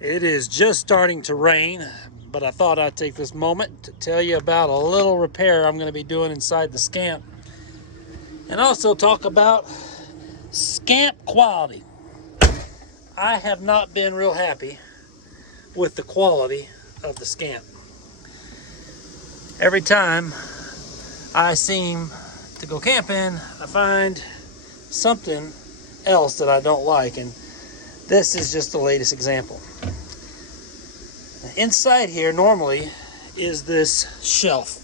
It is just starting to rain, but I thought I'd take this moment to tell you about a little repair I'm going to be doing inside the Scamp, and also talk about Scamp quality. I have not been real happy with the quality of the Scamp. Every time I seem to go camping, I find something else that I don't like, and this is just the latest example. Inside here normally is this shelf.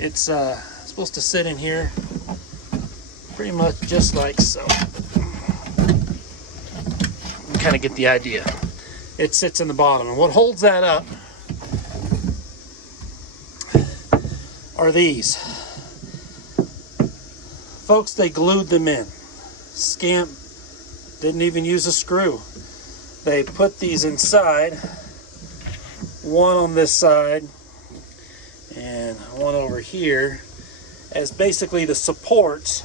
It's supposed to sit in here pretty much just like so. You kind of get the idea. It sits in the bottom, and what holds that up are these. Folks, they glued them in. Scamp didn't even use a screw. They put these inside, one on this side and one over here, as basically the supports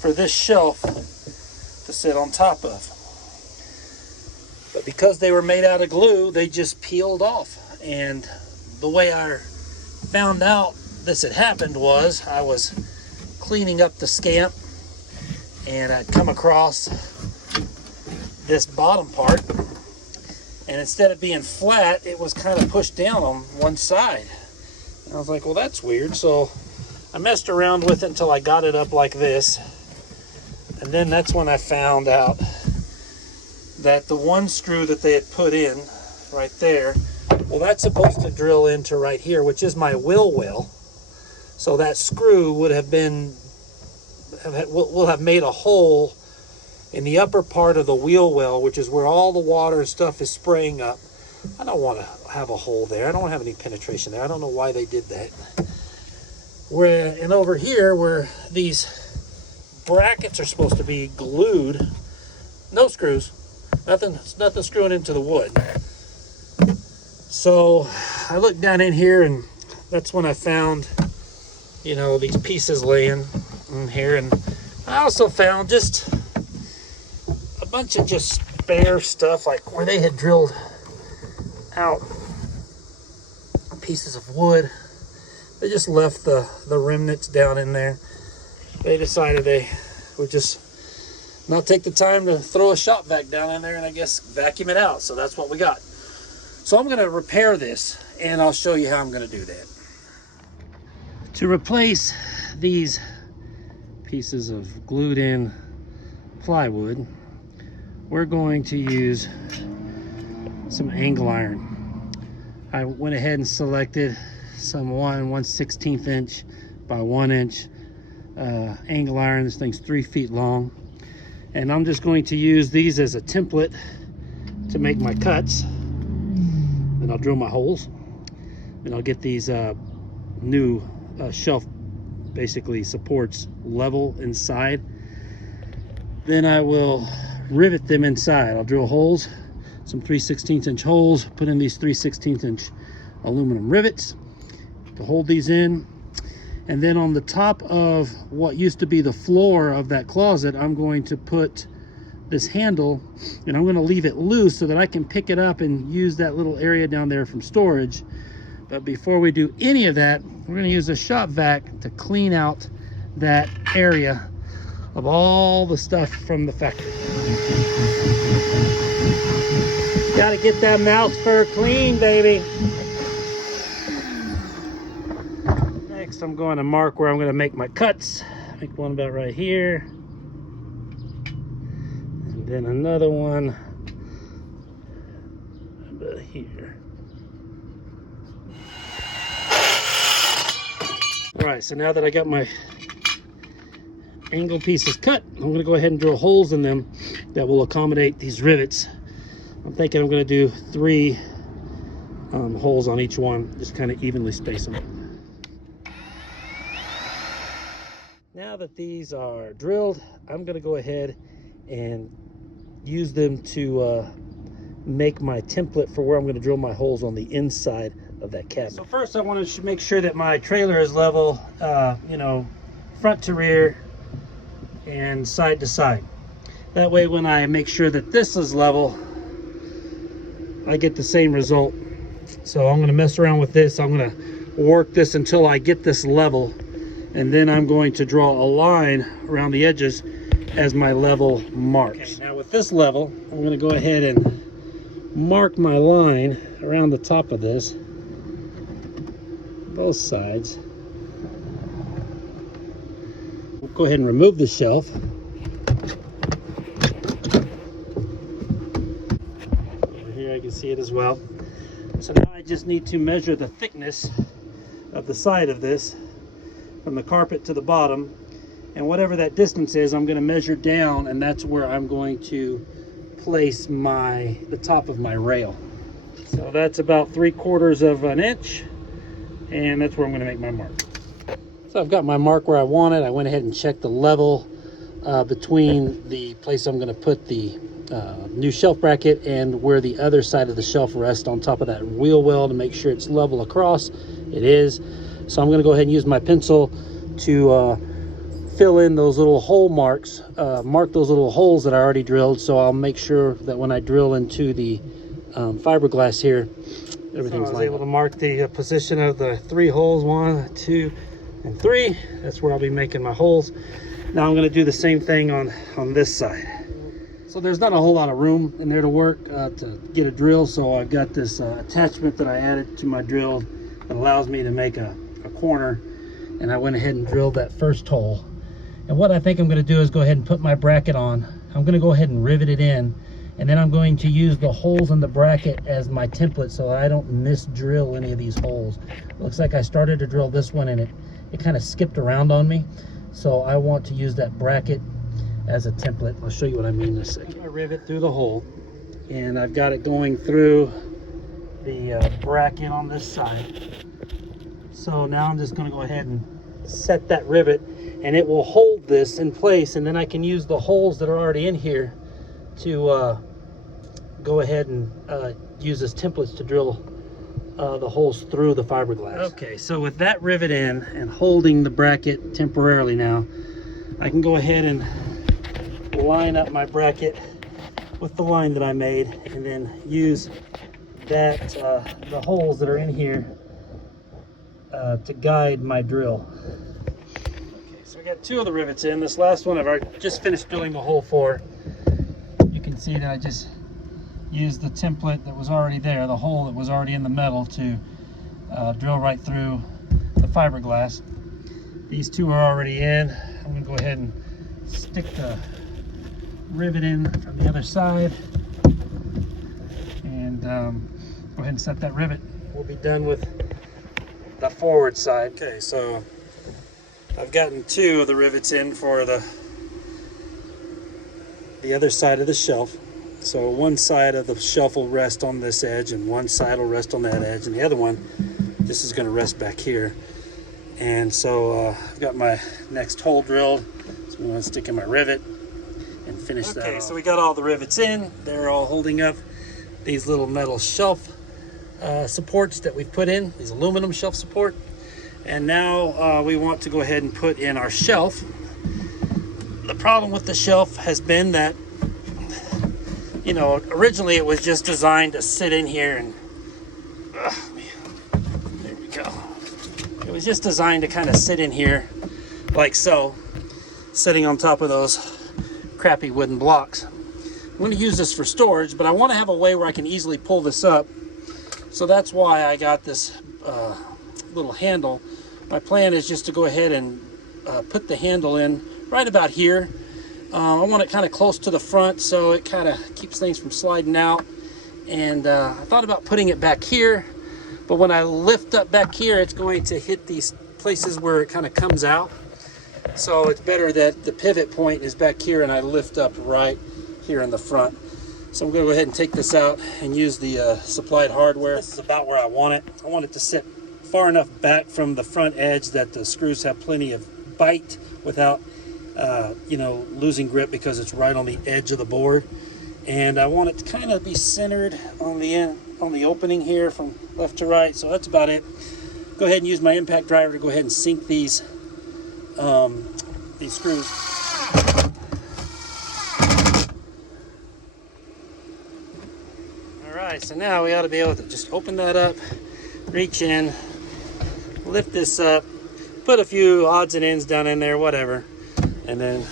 for this shelf to sit on top of. But because they were made out of glue, they just peeled off. And the way I found out this had happened was I was cleaning up the Scamp, and I'd come across this bottom part, and instead of being flat, it was kind of pushed down on one side. And I was like, well, that's weird. So I messed around with it until I got it up like this, and then that's when I found out that the one screw that they had put in right there, well, that's supposed to drill into right here, which is my wheel well. So that screw would have will have made a hole in the upper part of the wheel well, which is where all the water and stuff is spraying up. I don't want to have a hole there. I don't have any penetration there. I don't know why they did that. And over here, where these brackets are supposed to be glued, no screws, nothing screwing into the wood. So I looked down in here, and that's when I found, these pieces laying in here. And I also found just a bunch of just spare stuff, like where they had drilled out pieces of wood. They just left the remnants down in there. They decided they would just not take the time to throw a shop vac down in there and I guess vacuum it out. So that's what we got. So I'm going to repair this, and I'll show you how I'm going to do that. To replace these pieces of glued in plywood, we're going to use some angle iron. I went ahead and selected some 1/16 inch by 1 inch angle iron. This thing's 3 feet long, and I'm just going to use these as a template to make my cuts. Then I'll drill my holes, and I'll get these new shelf basically supports level inside. Then I will rivet them inside. I'll drill holes, some 3/16 inch holes, put in these 3/16 inch aluminum rivets to hold these in. And then on the top of what used to be the floor of that closet, I'm going to put this handle, and I'm going to leave it loose so that I can pick it up and use that little area down there from storage. But before we do any of that, we're going to use a shop vac to clean out that area of all the stuff from the factory. Gotta get that mouse fur clean, baby. Next, I'm going to mark where I'm going to make my cuts. Make one about right here, and then another one about here. All right, so now that I got my angle pieces cut, I'm going to go ahead and drill holes in them that will accommodate these rivets. I'm thinking I'm going to do 3 holes on each one, just kind of evenly space them. Now that these are drilled, I'm going to go ahead and use them to make my template for where I'm going to drill my holes on the inside of that cabinet. So first I want to make sure that my trailer is level, front to rear and side to side. That way when I make sure that this is level, I get the same result. So I'm going to mess around with this. I'm going to work this until I get this level, and then I'm going to draw a line around the edges as my level marks. Okay, now with this level, I'm going to go ahead and mark my line around the top of this, both sides. We'll go ahead and remove the shelf. Over here I can see it as well. So now I just need to measure the thickness of the side of this from the carpet to the bottom, and whatever that distance is, I'm going to measure down, and that's where I'm going to place the top of my rail. So that's about 3/4 of an inch, and that's where I'm going to make my mark. So I've got my mark where I want it. I went ahead and checked the level between the place I'm going to put the new shelf bracket and where the other side of the shelf rests on top of that wheel well to make sure it's level across. It is. So I'm going to go ahead and use my pencil to fill in those little hole marks, mark those little holes that I already drilled, so I'll make sure that when I drill into the fiberglass here, everything's lined up. I was able to mark the position of the 3 holes, 1, 2, and 3. That's where I'll be making my holes. Now I'm going to do the same thing on this side. So there's not a whole lot of room in there to work to get a drill, so I've got this attachment that I added to my drill that allows me to make a corner, and I went ahead and drilled that first hole. And what I think I'm going to do is go ahead and put my bracket on. I'm going to go ahead and rivet it in, and then I'm going to use the holes in the bracket as my template so I don't misdrill any of these holes. Looks like I started to drill this one and it kind of skipped around on me, so I want to use that bracket as a template. I'll show you what I mean in a second. I rivet through the hole, and I've got it going through the bracket on this side. So now I'm just going to go ahead and set that rivet, and it will hold this in place, and then I can use the holes that are already in here to go ahead and use as templates to drill the holes through the fiberglass. Okay, so with that rivet in and holding the bracket temporarily now, I can go ahead and line up my bracket with the line that I made, and then use that the holes that are in here to guide my drill. Okay, so we got 2 of the rivets in. This last one I've already just finished drilling the hole for. You can see that I just used the template that was already there, the hole that was already in the metal, to drill right through the fiberglass. These 2 are already in. I'm going to go ahead and stick the rivet in from the other side, and go ahead and set that rivet. We'll be done with the forward side. Okay, so I've gotten 2 of the rivets in for the other side of the shelf. So one side of the shelf will rest on this edge, and one side will rest on that edge, and the other one, this is going to rest back here. And so I've got my next hole drilled, so I'm going to stick in my rivet and finish that off. Okay, so we got all the rivets in. They're all holding up these little metal shelf supports that we've put in, these aluminum shelf support. And now we want to go ahead and put in our shelf. The problem with the shelf has been that, you know, originally it was just designed to sit in here and there we go. It was just designed to kind of sit in here like so, sitting on top of those crappy wooden blocks. I'm going to use this for storage, but I want to have a way where I can easily pull this up. So that's why I got this little handle. My plan is just to go ahead and put the handle in right about here. I want it kind of close to the front so it kind of keeps things from sliding out. And I thought about putting it back here, but when I lift up back here, it's going to hit these places where it kind of comes out. So it's better that the pivot point is back here and I lift up right here in the front. So I'm going to go ahead and take this out and use the supplied hardware. This is about where I want it. I want it to sit far enough back from the front edge that the screws have plenty of bite without you know, losing grip, because it's right on the edge of the board. And I want it to kind of be centered on the end, on the opening here from left to right. So that's about it. Go ahead and use my impact driver to go ahead and sink these screws. All right, right, so now we ought to be able to just open that up, reach in, lift this up, put a few odds and ends down in there, whatever, and then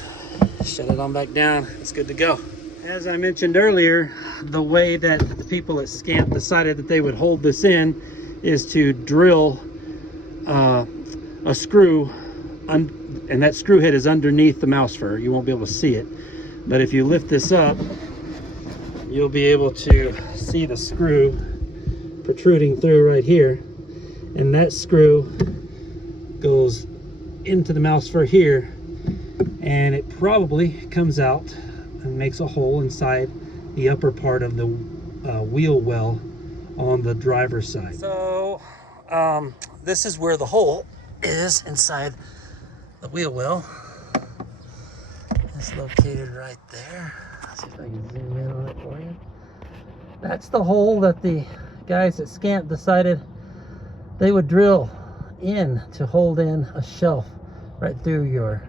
shut it on back down. It's good to go. As I mentioned earlier, the way that the people at Scamp decided that they would hold this in is to drill a screw, and that screw head is underneath the mouse fur. You won't be able to see it, but if you lift this up, you'll be able to see the screw protruding through right here, and that screw goes into the mouse fur here, and it probably comes out and makes a hole inside the upper part of the wheel well on the driver's side. So this is where the hole is inside the wheel well. It's located right there. Let's see if I can zoom in on it for you. That's the hole that the guys at Scamp decided they would drill in to hold in a shelf right through your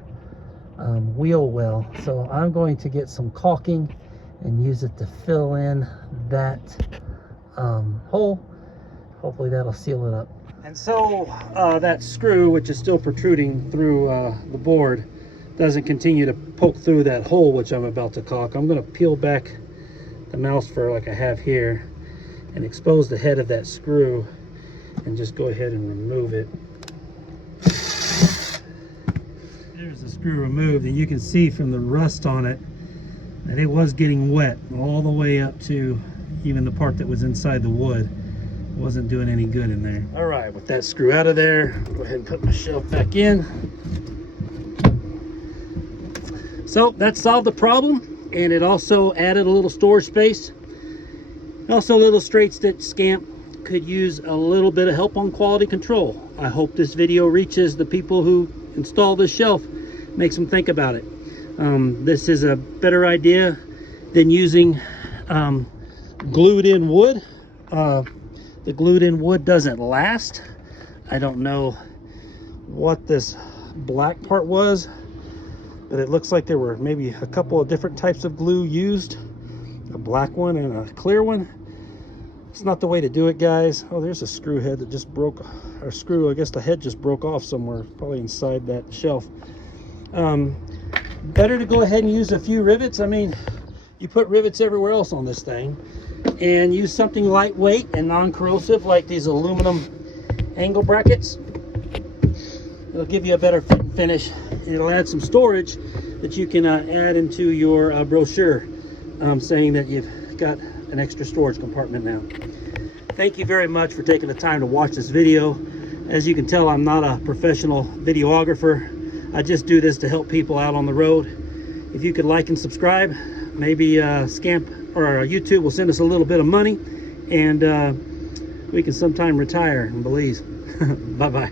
wheel well. So I'm going to get some caulking and use it to fill in that hole. Hopefully that'll seal it up. And so that screw, which is still protruding through the board, doesn't continue to poke through that hole which I'm about to caulk. I'm going to peel back the mouse fur like I have here and expose the head of that screw and just go ahead and remove it. There's the screw removed, and you can see from the rust on it that it was getting wet all the way up to even the part that was inside the wood. It wasn't doing any good in there. All right, with that screw out of there, go ahead and put my shelf back in. So that solved the problem, and it also added a little storage space. Also illustrates that Scamp could use a little bit of help on quality control. I hope this video reaches the people who install this shelf, makes them think about it. This is a better idea than using glued in wood. The glued in wood doesn't last. I don't know what this black part was, but it looks like there were maybe a couple of different types of glue used, a black one and a clear one. It's not the way to do it, guys. Oh, there's a screw head that just broke, or screw, I guess the head just broke off somewhere, probably inside that shelf. Better to go ahead and use a few rivets. I mean, you put rivets everywhere else on this thing, and use something lightweight and non-corrosive like these aluminum angle brackets. It'll give you a better fit and finish. It'll add some storage that you can add into your brochure, saying that you've got an extra storage compartment now. Thank you very much for taking the time to watch this video. As you can tell, I'm not a professional videographer. I just do this to help people out on the road. If you could like and subscribe, maybe Scamp or YouTube will send us a little bit of money, and we can sometime retire in Belize. Bye-bye.